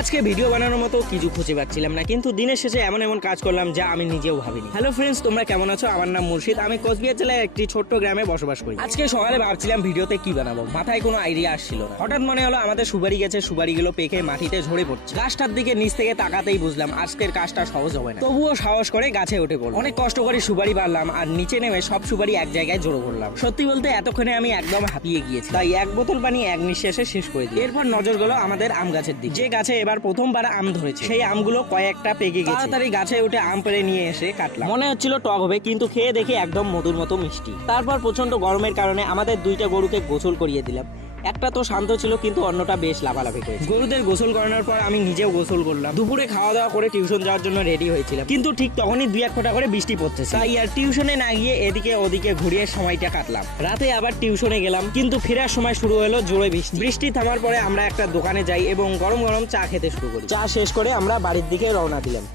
আজকে ভিডিও বানানোর মতো কিছু খুঁজে পাচ্ছিলাম না, কিন্তু দিনের শেষে এমন এমন কাজ করলাম যা আমি নিজেও ভাবিনি। হ্যালো ফ্রেন্ডস, তোমরা কেমন আছো? আমার নাম মুর্শিদ, আমি কোচবিহার জেলার একটি ছোট্ট গ্রামে বসবাস করি। আজকে সকালে ভাবছিলাম ভিডিওতে কি বানাবো, মাথায় কোনো আইডিয়া আসছিল না। হঠাৎ মনে হলো আমাদের সুপারি গেছে, সুপারিগুলো পেকে মাটিতে ঝরে পড়ছে। গাছটার দিকে নিচ থেকে তাকাতেই বুঝলাম আজকের কাজটা সহজ হবে না। তবুও সাহস করে গাছে উঠে পড়লাম। অনেক কষ্ট করে সুপারি পারলাম আর নিচে নেমে সব সুপারি এক জায়গায় জড়ো করলাম। সত্যি বলতে এতক্ষণে আমি একদম হাঁপিয়ে গিয়েছি, তাই এক বোতল পানি এক নিঃশ্বাসে শেষ করে দিই। এরপর নজর গেল আমাদের আম গাছের দিকে, যে গাছে এবার প্রথমবার আম ধরেছে। সেই আমগুলো কয়েকটা পেকে গেছে। তাড়াতাড়ি গাছে উঠে আম পেড়ে নিয়ে এসে কাটলাম। মনে হচ্ছিল টক হবে, কিন্তু খেয়ে দেখি একদম মধুর মতো মিষ্টি। তারপর প্রচন্ড গরমের কারণে আমাদের দুইটা গরুকে গোসল করিয়ে দিলাম। একটা তো শান্ত ছিল, কিন্তু অন্যটা বেশ লাফালাফি করেছে। গরুদের গোসল করানোর পর আমি নিজেও গোসল করলাম। দুপুরে খাওয়া দাওয়া করে টিউশন যাওয়ার জন্য রেডি হয়েছিলাম, কিন্তু ঠিক তখনই দুই এক ফোঁটা করে বৃষ্টি পড়তেছে। তাই আর টিউশনে না গিয়ে এদিকে ওদিকে ঘুরিয়ে সময়টা কাটলাম। রাতে আবার টিউশনে গেলাম, কিন্তু ফেরার সময় শুরু হলো জোরে বৃষ্টি। বৃষ্টি থামার পরে আমরা একটা দোকানে যাই এবং গরম গরম চা খেতে শুরু করি। চা শেষ করে আমরা বাড়ির দিকে রওনা দিলাম।